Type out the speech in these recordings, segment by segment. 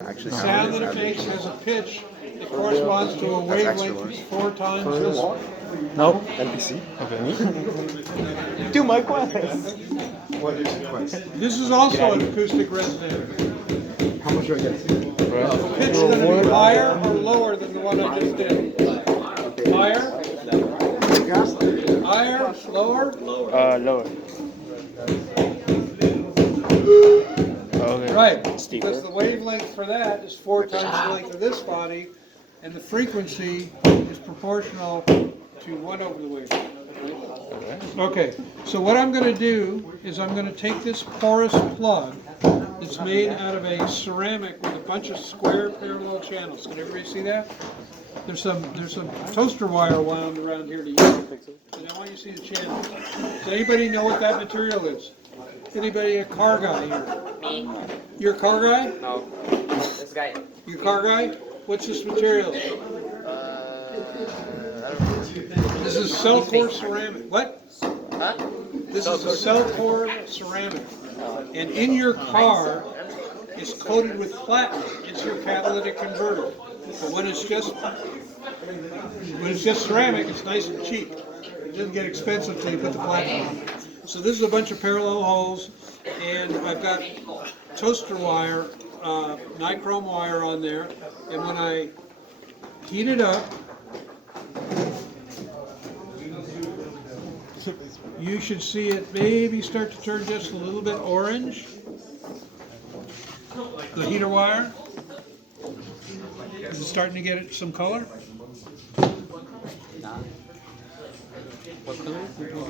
Actually, The sound that it makes has a pitch that corresponds to a wavelength that's 4 times this one. No. NPC. Okay. Do my quest. What is the quest? This is also an acoustic resonator. How much do I get? The pitch is going to be higher or lower than the one I just did. Higher? Higher? Lower? Lower. Okay. Right, because the wavelength for that is 4 times the length of this body, and the frequency is proportional to 1 over the wavelength. Okay, so what I'm going to do is I'm going to take this porous plug that's made out of a ceramic with a bunch of square parallel channels. Can everybody see that? There's some toaster wire wound around here to use. And I want you to see the channels. Does anybody know what that material is? Anybody a car guy here? Me? You're a car guy? No. This guy. You a car guy? What's this material? I don't know. This is cell core ceramic. What? Huh? This is a cell core ceramic. And in your car, it's coated with platinum. It's your catalytic converter. But when it's just ceramic, it's nice and cheap. It doesn't get expensive until you put the platinum on. So this is a bunch of parallel holes, and I've got toaster wire, nichrome wire on there, and when I heat it up, you should see it maybe start to turn just a little bit orange. The heater wire. Is it starting to get some color?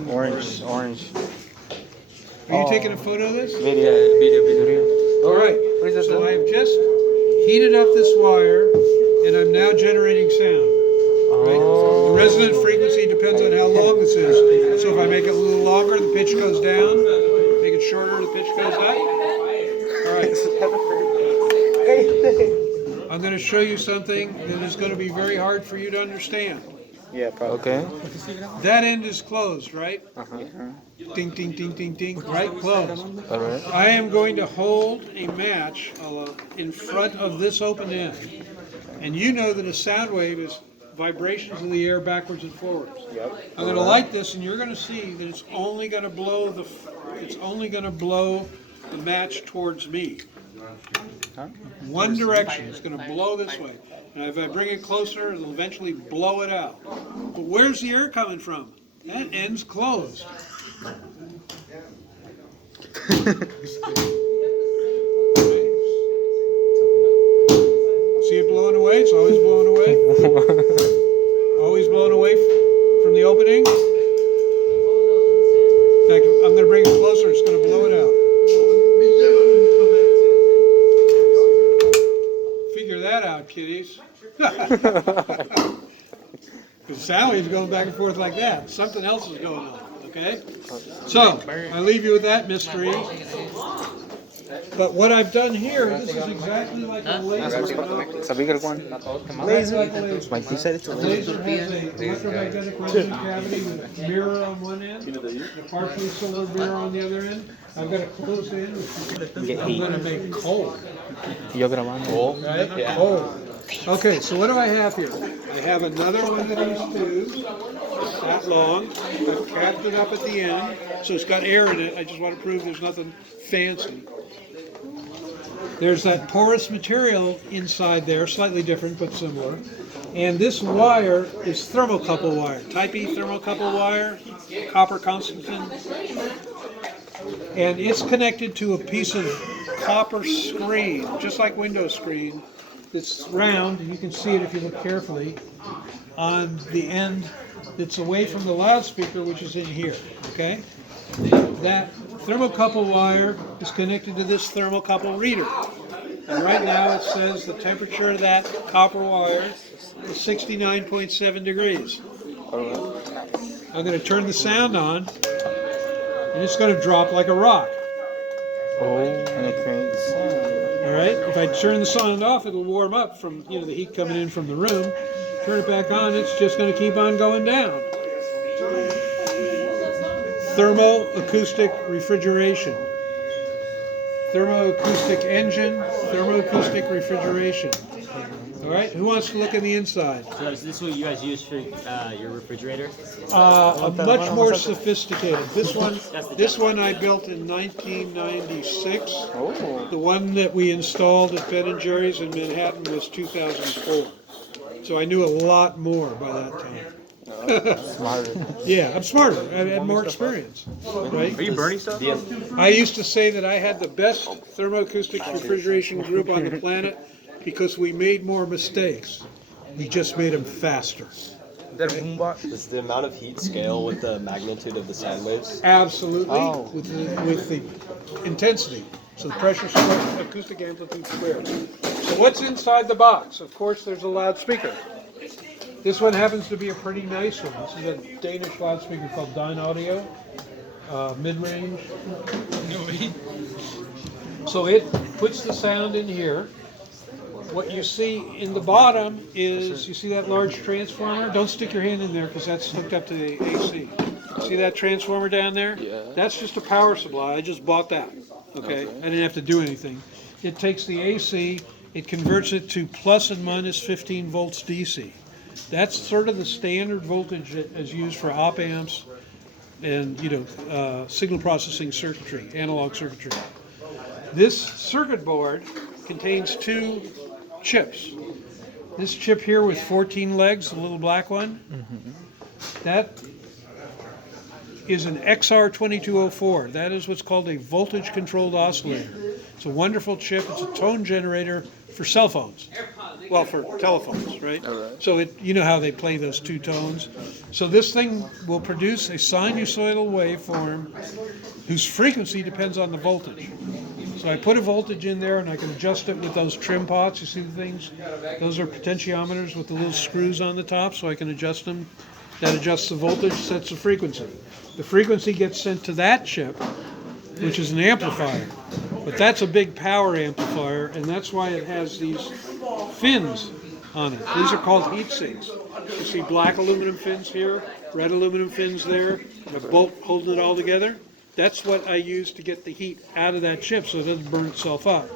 Orange. Are you taking a photo of this? Video. All right. So I've just heated up this wire, and I'm now generating sound. Right? The resonant frequency depends on how long this is. So if I make it a little longer, the pitch goes down. Make it shorter, the pitch goes up. All right. I'm going to show you something that is going to be very hard for you to understand. Yeah, probably. Okay. That end is closed, right? Ding, ding, ding, ding, ding. Right? Closed. All right. I am going to hold a match in front of this open end. And you know that a sound wave is vibrations in the air backwards and forwards. Yep. I'm going to light this, and you're going to see that it's only going to blow the match towards me. One direction. It's going to blow this way. And if I bring it closer, it'll eventually blow it out. But where's the air coming from? That end's closed. See it blowing away? It's always blowing away. Always blowing away from the opening. In fact, I'm going to bring it closer. It's going to blow it out. Figure that out, kiddies. Because sound waves going back and forth like that. Something else is going on. Okay? So, I leave you with that mystery. But what I've done here, this is exactly like a laser. It's a bigger one. Laser. Like you said, it's a The laser has an electromagnetic resonant cavity with a mirror on one end, a partially solar mirror on the other end. I've got a closed end, which I'm going to make cold. Yo grabando. Right? Cold. Okay, so what do I have here? I have another one of these tubes, that long. I've capped it up at the end, so it's got air in it. I just want to prove there's nothing fancy. There's that porous material inside there, slightly different but similar. And this wire is thermocouple wire, type E thermocouple wire, copper Constantan. And it's connected to a piece of copper screen, just like window screen, that's round, and you can see it if you look carefully, on the end that's away from the loudspeaker, which is in here, okay? That thermocouple wire is connected to this thermocouple reader. And right now it says the temperature of that copper wire is 69.7 degrees. I'm going to turn the sound on, and it's going to drop like a rock. And it creates sound. All right. If I turn the sound off, it'll warm up from the heat coming in from the room. Turn it back on, it's just going to keep on going down. Thermo Acustic Refrigeration. Thermo Acustic engine, Thermo Acustic refrigeration. All right, who wants to look in the inside? So is this what you guys use for your refrigerator? Much more sophisticated. This one I built in 1996. Oh. The one that we installed at Ben & Jerry's in Manhattan was 2004. So I knew a lot more by that time. Smarter. Yeah, I'm smarter. I had more experience, right? Are you burning stuff? I used to say that I had the best thermoacoustic refrigeration group on the planet because we made more mistakes. We just made them faster. Does the amount of heat scale with the magnitude of the sound waves? Absolutely, Oh. with the intensity. So the pressure squared, acoustic amplitude squared. So what's inside the box? Of course, there's a loudspeaker. This one happens to be a pretty nice one. This is a Danish loudspeaker called Dyne Audio, mid-range. So it puts the sound in here. What you see in the bottom is, you see that large transformer? Don't stick your hand in there because that's hooked up to the AC. See that transformer down there? Yeah. That's just a power supply. I just bought that. Okay? I didn't have to do anything. It takes the AC, it converts it to plus and minus 15 volts DC. That's sort of the standard voltage that is used for op amps and signal processing circuitry, analog circuitry. This circuit board contains two chips. This chip here with 14 legs, the little black one, that is an XR2204. That is what's called a voltage controlled oscillator. It's a wonderful chip. It's a tone generator for cell phones. Well, for telephones, right? So you know how they play those two tones. So this thing will produce a sinusoidal waveform whose frequency depends on the voltage. So I put a voltage in there and I can adjust it with those trim pots. You see the things? Those are potentiometers with the little screws on the top, so I can adjust them. That adjusts the voltage, sets the frequency. The frequency gets sent to that chip, which is an amplifier. But that's a big power amplifier, and that's why it has these fins on it. These are called heat sinks. You see black aluminum fins here, red aluminum fins there, and a bolt holding it all together. That's what I use to get the heat out of that chip so it doesn't burn itself up.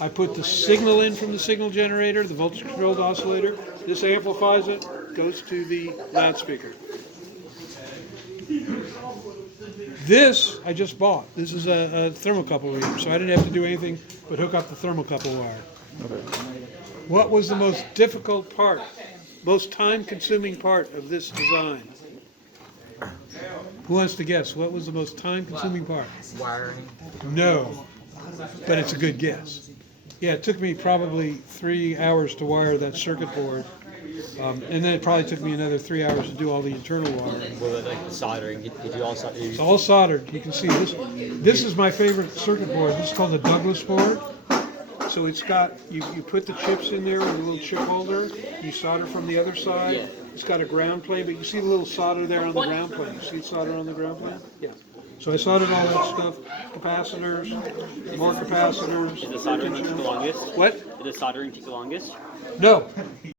I put the signal in from the signal generator, the voltage controlled oscillator. This amplifies it, goes to the loudspeaker. This I just bought. This is a thermocouple reader, so I didn't have to do anything but hook up the thermocouple wire. What was the most difficult part, most time-consuming part of this design? Who wants to guess? What was the most time-consuming part? Wiring. No, but it's a good guess. Yeah, it took me probably 3 hours to wire that circuit board, and then it probably took me another 3 hours to do all the internal wiring. Well, like the soldering, did you all solder? It's all soldered. You can see this. This is my favorite circuit board. This is called the Douglas board. So it's got, you put the chips in there with a little chip holder. You solder from the other side. It's got a ground plane, but you see the little solder there on the ground plane. You see it solder on the ground plane? Yeah. So I soldered all that stuff. Capacitors, more capacitors. Did the soldering take the longest? What? Did the soldering take the longest? No.